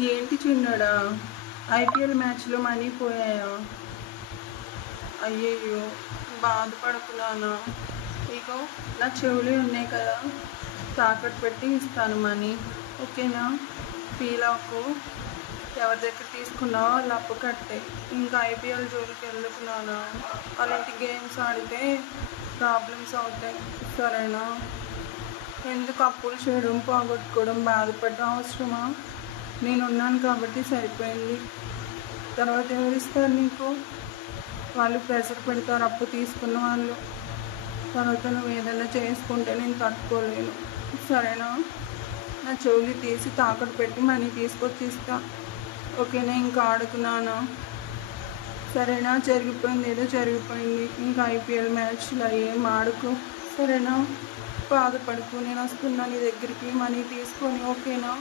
ఏంటి చిన్నడా, ఐపీఎల్ మ్యాచ్లో మనీ పోయాయా? అయ్యయ్యో, బాధపడుతున్నానా? ఇగో నా చెవులు ఉన్నాయి కదా, తాకట్టు పెట్టి ఇస్తాను మనీ, ఓకేనా? ఫీల్ అవ్వకు. ఎవరి దగ్గర తీసుకున్నావో వాళ్ళు అప్పు కట్టే. ఇంకా ఐపీఎల్ జోలికి వెళ్ళకున్నానా? అలాంటి గేమ్స్ ఆడితే ప్రాబ్లమ్స్ అవుతాయి, సరేనా? ఎందుకు అప్పులు చేయడం, పోగొట్టుకోవడం, బాధపడడం అవసరమా? నేను ఉన్నాను కాబట్టి సరిపోయింది. తర్వాత ఎవరిస్తారు నీకు? వాళ్ళు ప్రెషర్ పెడతారు, అప్పు తీసుకున్న వాళ్ళు. తర్వాత నువ్వు ఏదైనా చేసుకుంటే నేను తట్టుకోలేను, సరేనా? నా చెవులు తీసి తాకట్టు పెట్టి మనీ తీసుకొచ్చి ఇస్తా, ఓకేనా? ఇంకా ఆడుకున్నానా? సరేనా? జరిగిపోయింది ఏదో జరిగిపోయింది. ఇంకా ఐపీఎల్ మ్యాచ్లో ఏం ఆడుకో, సరేనా? బాధపడుకు. నేను వస్తున్నా నీ దగ్గరికి మనీ తీసుకొని, ఓకేనా?